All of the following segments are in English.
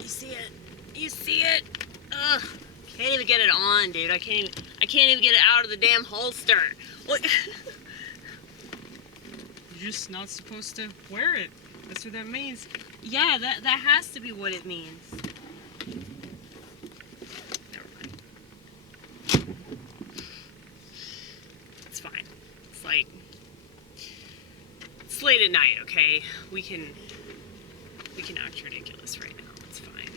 You see it? You see it? Ugh. Can't even get it on, dude. I can't even get it out of the damn holster. What? You're just not supposed to wear it. That's what that means. Yeah, that has to be what it means. Never mind. It's fine. It's like, it's late at night, okay? We can act ridiculous right now. It's fine.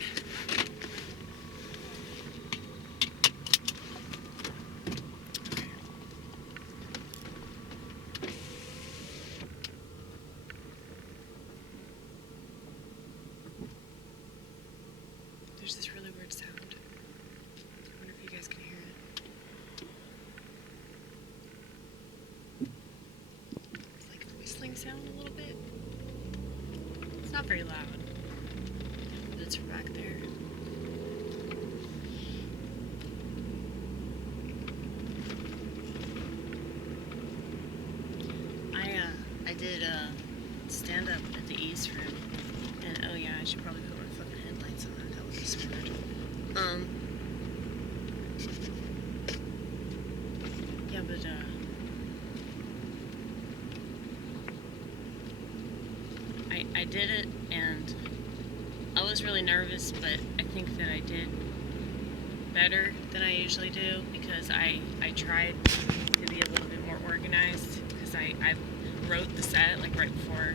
There's this really weird sound. I wonder if you guys can hear it. It's like a whistling sound a little bit. It's not very loud, but it's from back there. I did stand-up at the East Room, and oh yeah, I should probably put my fucking headlights on. That would be smart. Yeah, but I did it, and I was really nervous, but I think that I did better than I usually do, because I tried to be a little bit more organized, because I wrote the set like right before.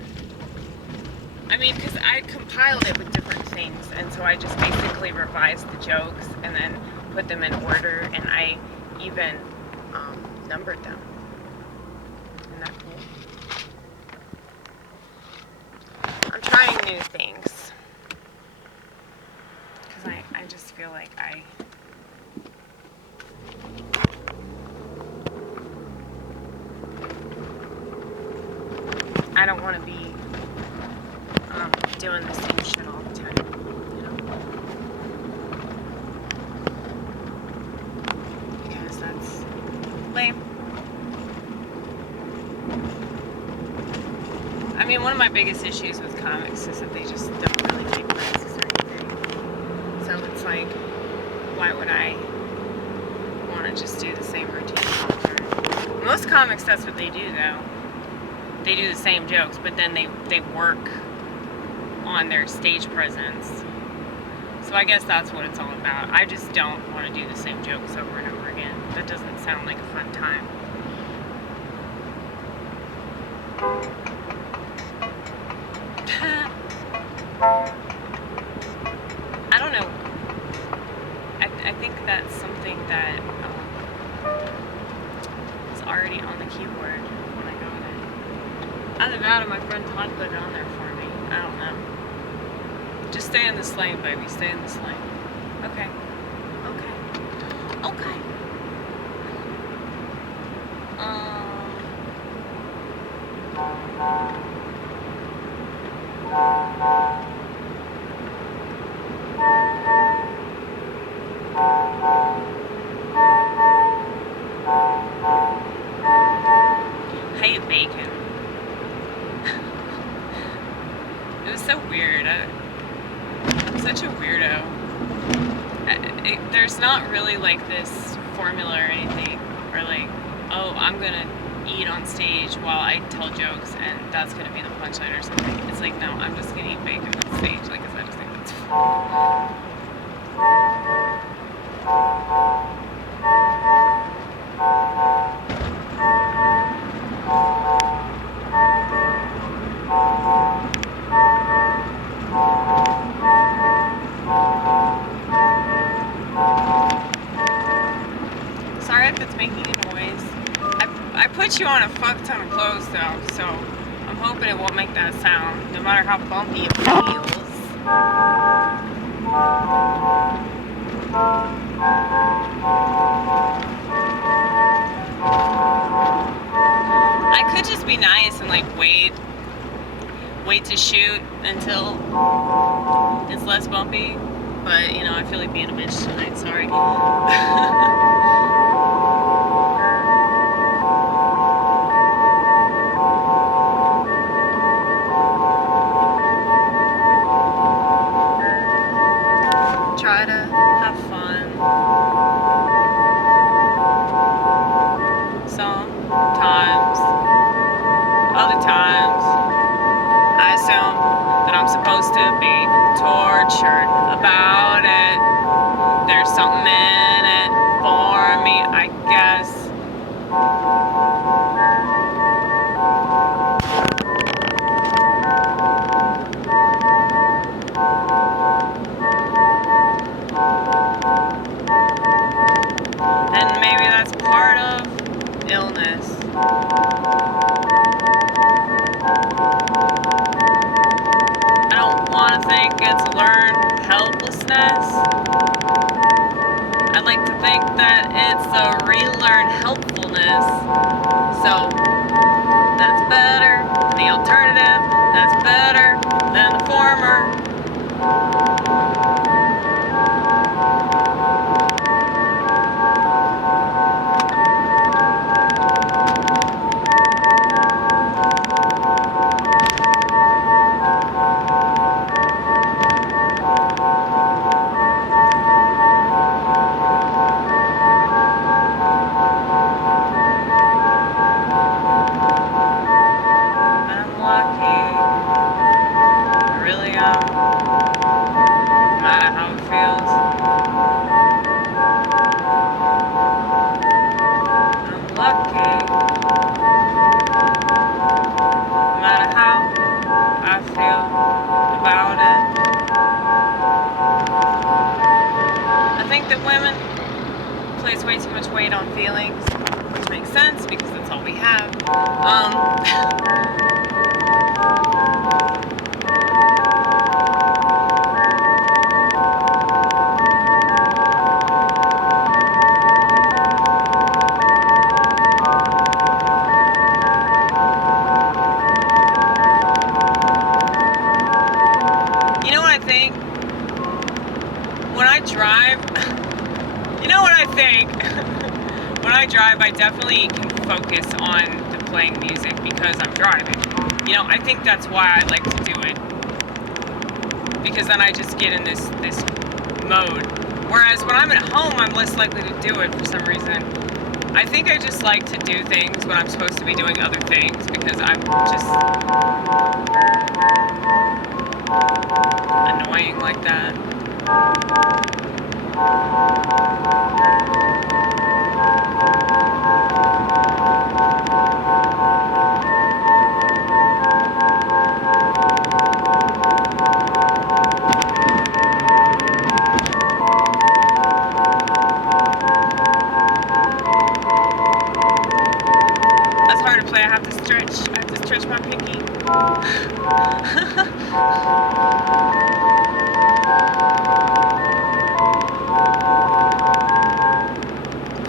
I mean, because I compiled it with different things, and so I just basically revised the jokes and then put them in order, and I even numbered them. Isn't that cool? I'm trying new things, because I just feel like I don't want to be doing the same shit all the time, you know? Because that's lame. I mean, one of my biggest issues with comics is that they just don't really take risks or anything. So it's like, why would I want to just do the same routine all the time? Most comics, that's what they do, though. They do the same jokes, but then they work on their stage presence. So I guess that's what it's all about. I just don't want to do the same jokes over and over again. That doesn't sound like a fun time. I don't know. I think that's something that is already on the keyboard when I got it. Either that or my friend Todd put it on there for me. I don't know. Just stay in this lane, baby. Stay in this lane. Okay. Okay. Okay. I hate bacon. It was so weird. I'm such a weirdo. There's not really like this formula or anything, or like, oh, I'm gonna eat on stage while I tell jokes and that's gonna be the punchline or something. It's like, no, I'm just gonna eat bacon on stage, like, cause I just think that's fun. Sorry if it's making a noise. I put you on a fuck ton of clothes though, so I'm hoping it won't make that sound, no matter how bumpy it feels. I could just be nice and like wait to shoot until it's less bumpy, but you know, I feel like being a bitch tonight, sorry. this. So that's better than the alternative. That's better than the former. Place way too much weight on feelings, which makes sense because that's all we have. You know what I think? When I drive, when I drive, I definitely can focus on the playing music because I'm driving. You know, I think that's why I like to do it. Because then I just get in this mode. Whereas when I'm at home, I'm less likely to do it for some reason. I think I just like to do things when I'm supposed to be doing other things because I'm just annoying like that. That's hard to play. I have to stretch my pinky.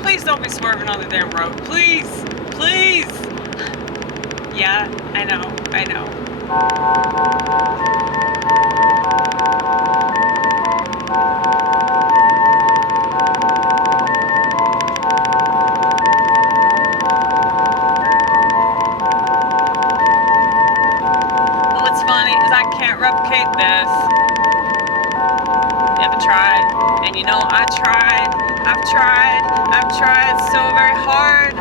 Please don't be swerving on the damn road. Please. Please. Yeah, I know. What's funny is I can't replicate this. Never tried. And you know, I've tried so very hard.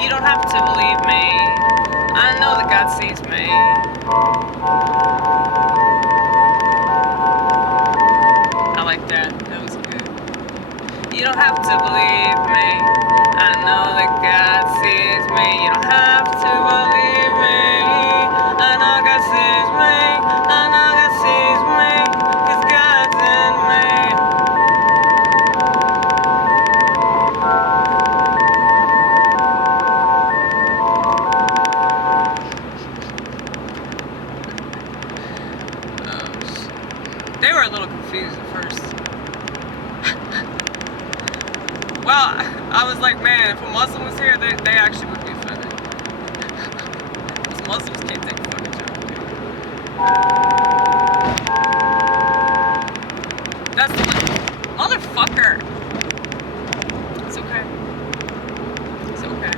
You don't have to believe me. I know that God sees me. I like that. That was good. You don't have to believe me. I know that God sees me. You don't have to believe me. I know God sees me. I know God sees me. 'Cause God's in me. They were a little confused at first. Well, I was like, man, if a Muslim was here, they actually would be offended. Because Muslims can't take a fucking joke. That's the motherfucker. It's okay. It's okay.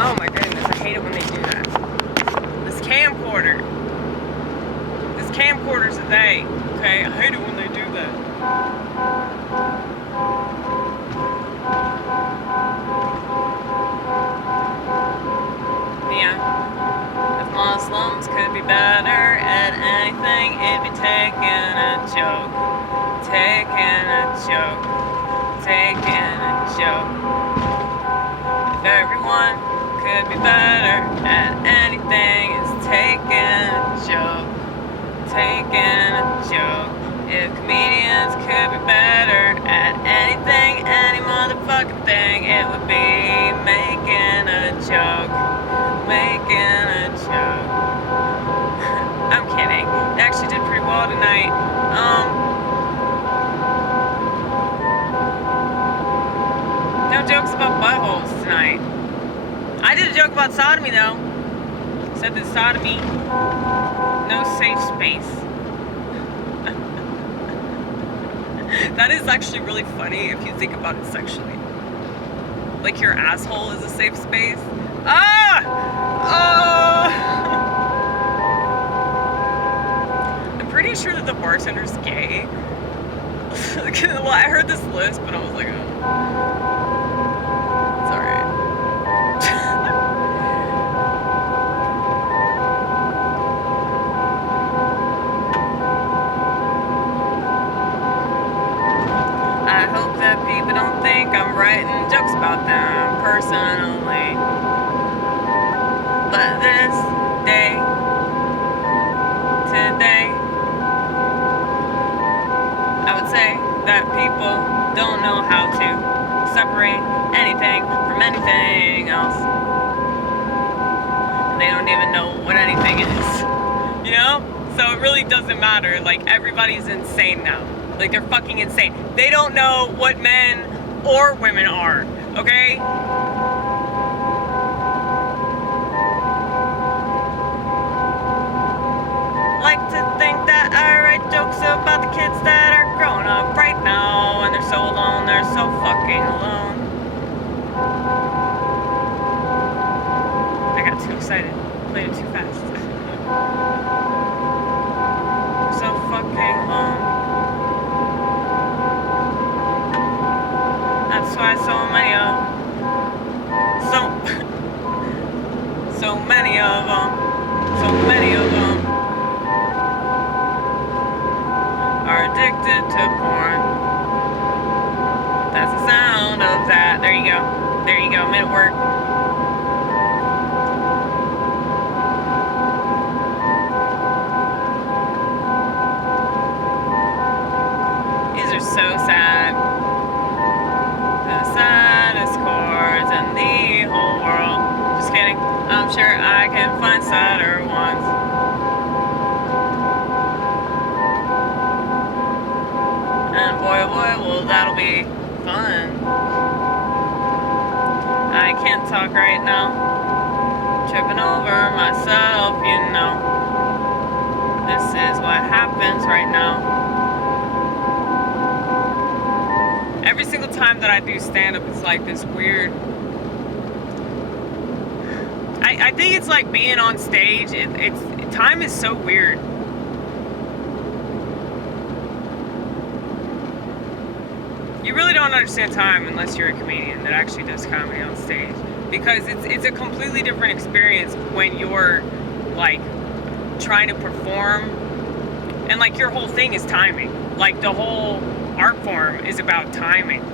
Oh my goodness, I hate it when they do that. This camcorder's a they. Okay, I hate it when they do that. Yeah. If Muslims could be better at anything, it'd be taking a joke. Taking a joke. Taking a joke. If everyone could be better at anything, it's taking a joke. Taking a joke. If comedians could be better at anything, any motherfucking thing, it would be making a joke. Making a joke. I'm kidding. They actually did pretty jokes about buttholes tonight. I did a joke about sodomy though. Said that sodomy, no safe space. That is actually really funny if you think about it sexually. Like your asshole is a safe space. Ah! Oh! I'm pretty sure that the bartender's gay. Well, I heard this list, but I was like, oh. It's alright. I hope that people don't think I'm writing jokes about them personally. But this day, today, I would say that people don't know how to separate anything from anything else. And they don't even know what anything is. You know? So it really doesn't matter. Like, everybody's insane now. Like, they're fucking insane. They don't know what men or women are. Okay? Like to think that I write jokes about the kids that are growing up right now, and they're so alone, they're so fucking alone. I got too excited, played it too fast. So fucking alone. That's why so many of them are addicted to porn. That's the sound of that. There you go. There you go. Made it work. These are so sad. The saddest chords in the whole world. Just kidding. I'm sure I can find sadder ones. And boy, oh boy, well, that'll be fun. I can't talk right now. Tripping over myself, you know. This is what happens right now. Every single time that I do stand-up, it's like this weird... I think it's like being on stage. Time is so weird. You really don't understand time unless you're a comedian that actually does comedy on stage, because it's a completely different experience when you're like trying to perform, and like your whole thing is timing. Like the whole art form is about timing.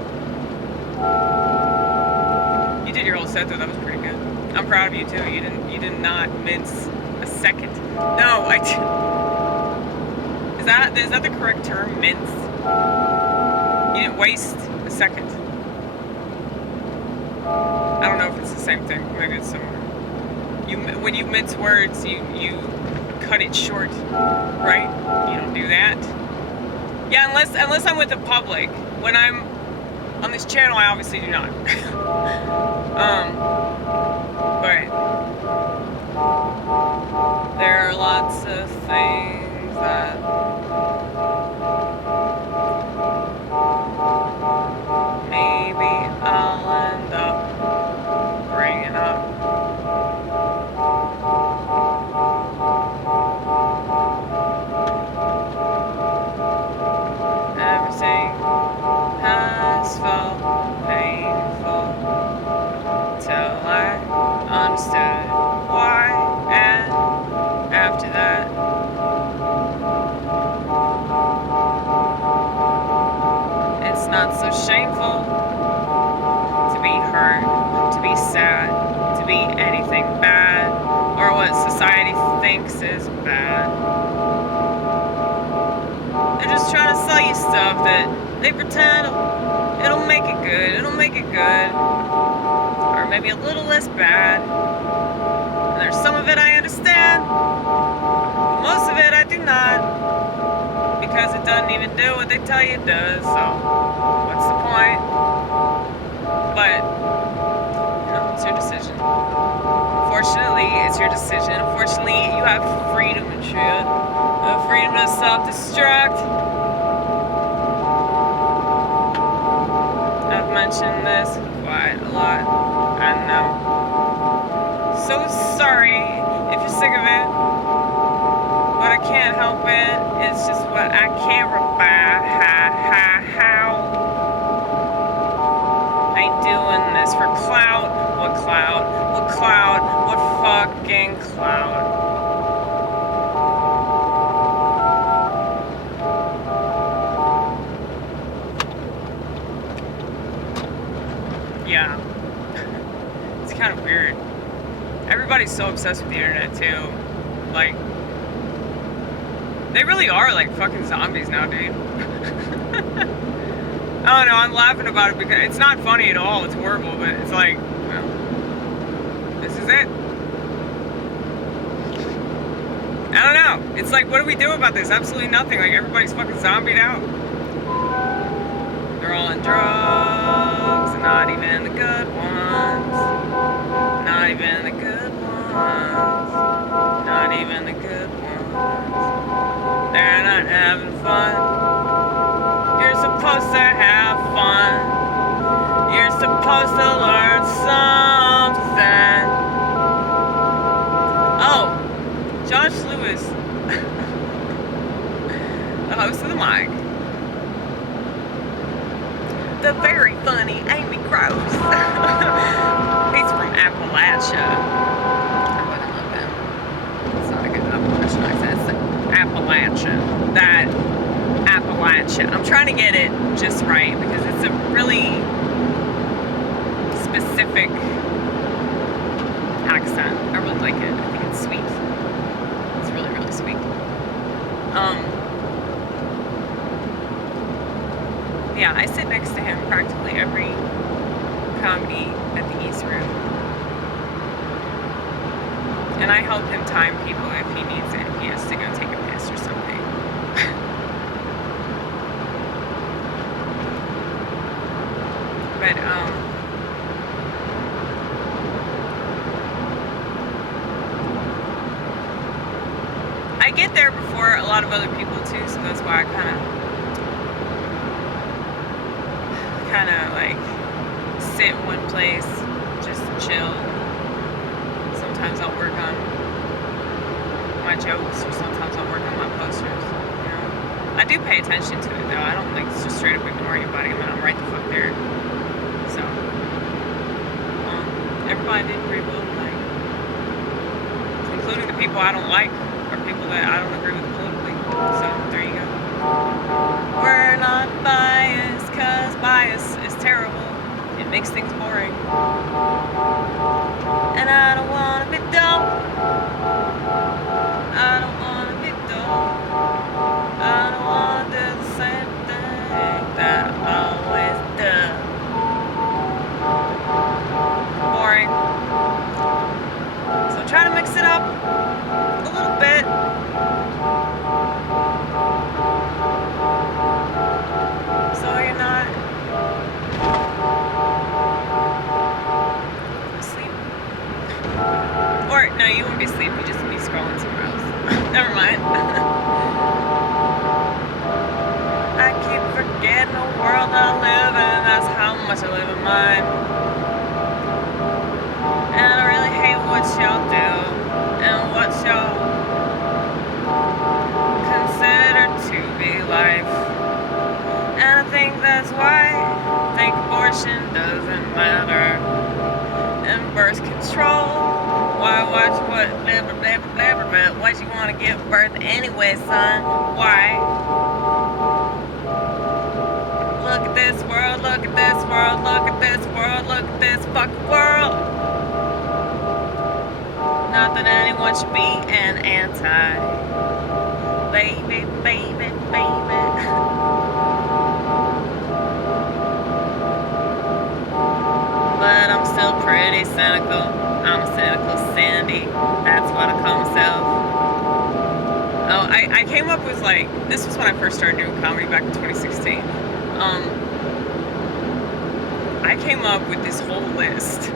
You did your whole set though. That was pretty good. I'm proud of you too. You did not mince a second. No, I didn't. Is that the correct term? Mince? You didn't waste a second. I don't know if it's the same thing. Maybe it's similar. When you mince words, you cut it short, right? You don't do that. Yeah, unless I'm with the public. When I'm on this channel, I obviously do not. But there are lots of things that maybe I'll end up bringing up. Everything has felt painful till I understood why, and after that it's not so shameful to be hurt, to be sad, to be anything bad, or what society thinks is bad. They're just trying to sell you stuff that they pretend it'll make it good, or maybe a little less bad. And there's some of it I understand, but most of it I do not, because it doesn't even do what they tell you it does, so what's the point? But, it's your decision. Fortunately, it's your decision. Unfortunately, you have freedom and shit. Freedom to self-destruct. I've mentioned this quite a lot. I know. So sorry if you're sick of it. But I can't help it. It's just what I care about. How? I ain't doing this for clout. What clout? What clout? What fucking clout? Yeah. It's kind of weird. Everybody's so obsessed with the internet too. Like, they really are like fucking zombies now, dude. I don't know, I'm laughing about it because it's not funny at all. It's horrible, but it's like, well, this is it. I don't know. It's like, what do we do about this? Absolutely nothing. Like, everybody's fucking zombied out. They're all on drugs, and not even the good ones. Not even the good ones. Not even the good ones. They're not having fun. You're supposed to have fun. You're supposed to learn something. Oh, Josh Lewis, the host of the mic. The very funny Amy Gross. He's from Appalachia. I wouldn't love him. It's not a good Appalachian accent. It's Appalachia. That Appalachia. I'm trying to get it just right because it's a really specific accent. I really like it. I think it's sweet. It's really, really sweet. Yeah, I sit next to him practically every comedy at the East Room. And I help him time people if he needs it. If he has to go take a piss or something. But, I get there before a lot of other people too, so that's why I kind of like sit in one place, just chill. Sometimes I'll work on my jokes, or sometimes I'll work on my posters. I do pay attention to it though. I don't like just straight up ignore anybody. I mean, I'm right the fuck there. So everybody did pretty well tonight, including the people I don't like or people that I don't agree with politically. So there you go. We're not biased, cause bias is terrible. It makes things boring. And I don't wanna be dumb. I don't wanna be dumb. I don't wanna do the same thing that I always do. Boring. So try to mix it up a little bit. So you're not asleep. Or, no, you won't be asleep. You just be scrolling somewhere else. Never mind. I keep forgetting the world I live in. That's how much I live in mine. And I really hate what y'all do. And what y'all consider to be life. And I think that's why I think abortion doesn't matter. And birth control, why watch what blah blah blah blah blah blah. Why'd you want to give birth anyway, son? Why? Look at this world, look at this world, look at this world, look at this fucking world. Not that anyone should be an anti. Baby, baby, baby. But I'm still pretty cynical. I'm a cynical Sandy. That's what I call myself. Oh, I came up with like, this was when I first started doing comedy back in 2016. I came up with this whole list.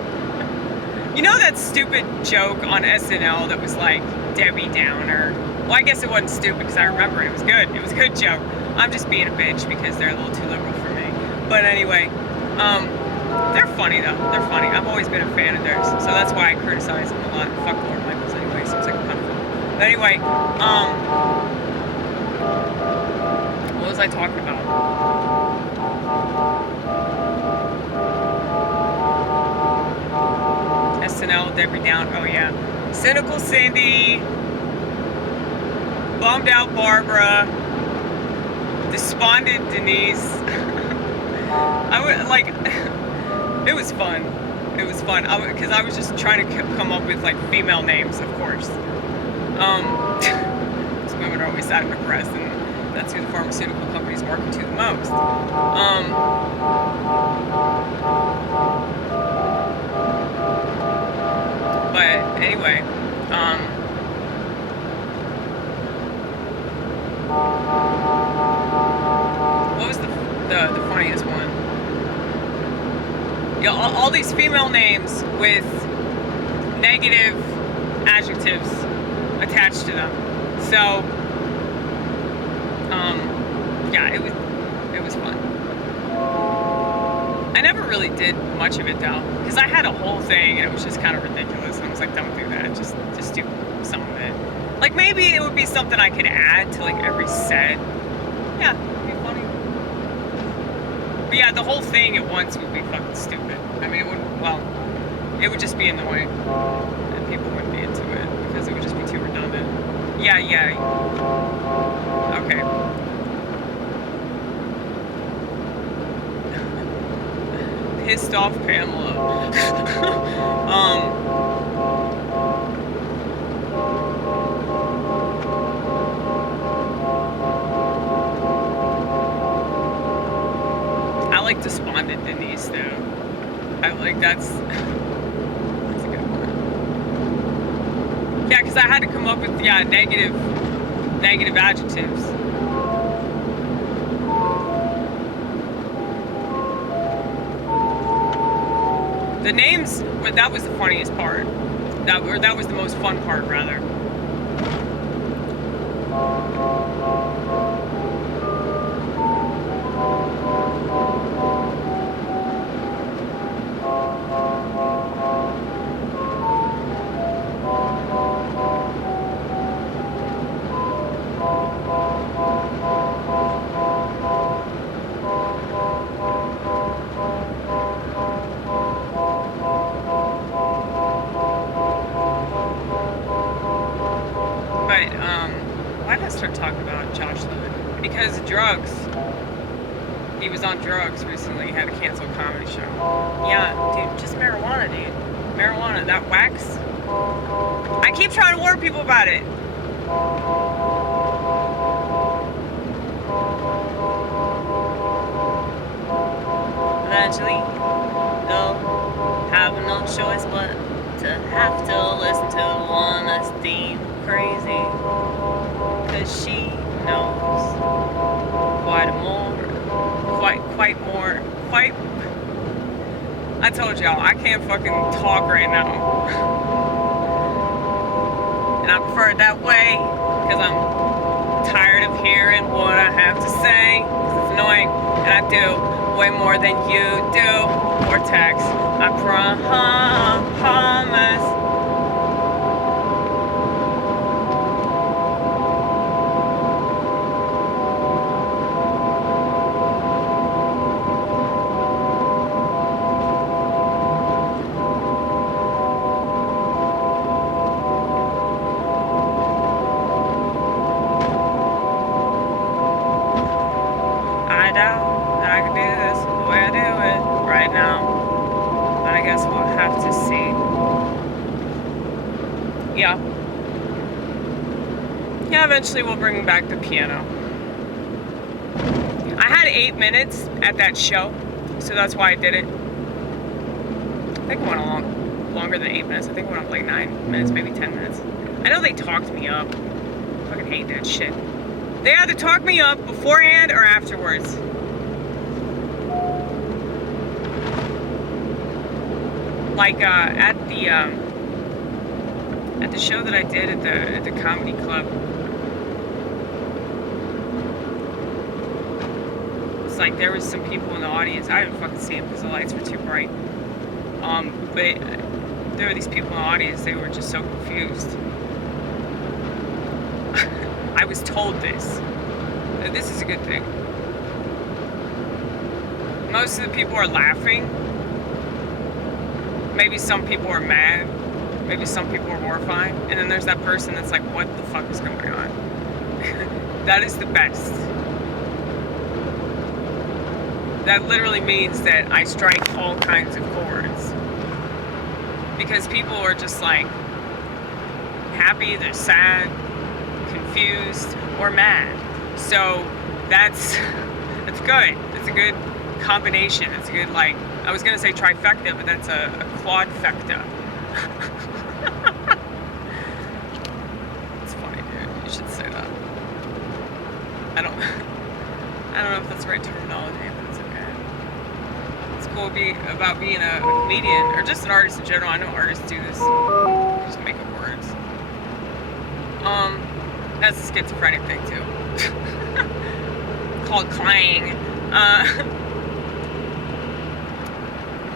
You know that stupid joke on SNL that was like Debbie Downer? Well, I guess it wasn't stupid because I remember it was good. It was a good joke. I'm just being a bitch because they're a little too liberal for me. But anyway, they're funny though. They're funny. I've always been a fan of theirs, so that's why I criticize them a lot. Fuck Lord Michaels anyway. Seems like a kind of fun. But anyway, what was I talking about? SNL, Debbie Down. Oh yeah, Cynical Cindy, Bummed Out Barbara, Despondent Denise. I would like. It was fun. It was fun. Because I was just trying to come up with like female names, of course. Because women are always sad and depressed, and that's who the pharmaceutical companies market to the most. But anyway, what was the funniest one? Yeah, all these female names with negative adjectives attached to them. So, yeah, it was fun. I never really did much of it though, because I had a whole thing and it was just kind of ridiculous. And I was like, don't do that. Just do some of it. Like maybe it would be something I could add to like every set. Yeah, it'd be funny. But yeah, the whole thing at once would be fucking stupid. I mean, it would just be annoying, and people wouldn't be into it because it would just be too redundant. Yeah. Okay. Pissed off Pamela. I like Despondent Denise though. I like that's a good one. Yeah, because I had to come up with negative adjectives. The names, that was the funniest part. That was the most fun part, rather. Why did I start talking about Josh Lewin? Because drugs. He was on drugs recently. He had to cancel a comedy show. Yeah, dude, just marijuana, dude. Marijuana, that wax. I keep trying to warn people about it. Eventually, they'll have no choice but to have to listen to the one that's deemed crazy. Cause she knows quite more. I told y'all, I can't fucking talk right now. And I prefer it that way, because I'm tired of hearing what I have to say. Cause it's annoying, and I do way more than you do. Or text, I promise. Yeah, eventually we'll bring back the piano. I had 8 minutes at that show, so that's why I did it. I think it went along longer than 8 minutes. I think it went up like 9 minutes, maybe 10 minutes. I know they talked me up. I fucking hate that shit. They either talk me up beforehand or afterwards. Like at the show that I did at the comedy club. It's like there was some people in the audience. I didn't fucking see them because the lights were too bright. But there were these people in the audience. They were just so confused. I was told this. This is a good thing. Most of the people are laughing. Maybe some people are mad. Maybe some people are horrified. And then there's that person that's like, what the fuck is going on? That is the best. That literally means that I strike all kinds of chords. Because people are just like happy, they're sad, confused, or mad. So that's good. It's a good combination. It's a good, like, I was gonna say trifecta, but that's a quadfecta. It's funny, dude. You should say that. I don't know if that's the right terminology, but it's okay. It's cool about being a comedian, or just an artist in general. I know artists do this. Just make up words. That's a schizophrenic thing too. Called clang.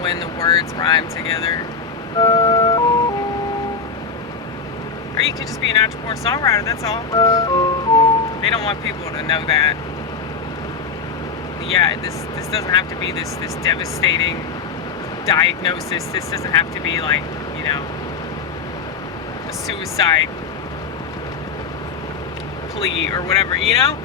When the words rhyme together. Or you could just be a natural born songwriter, that's all. They don't want people to know that. Yeah, this doesn't have to be this devastating diagnosis. This doesn't have to be like, you know, a suicide plea or whatever, you know?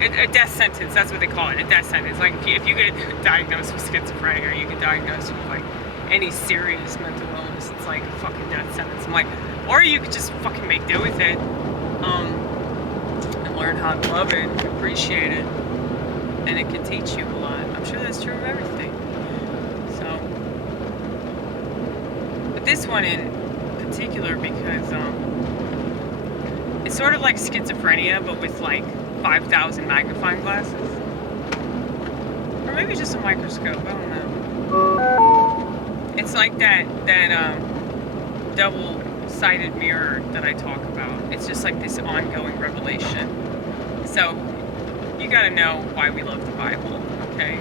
A death sentence, that's what they call it, a death sentence. Like if you get diagnosed with schizophrenia, or you get diagnosed with like any serious mental illness, it's like a fucking death sentence. I'm like, or you could just fucking make do with it, and learn how to love it, and appreciate it, and it can teach you a lot. I'm sure that's true of everything. So, but this one in particular, because it's sort of like schizophrenia, but with like 5,000 magnifying glasses, or maybe just a microscope. I don't know. It's like that double-sided mirror that I talk about. It's just like this ongoing revelation. So you gotta know why we love the Bible, okay?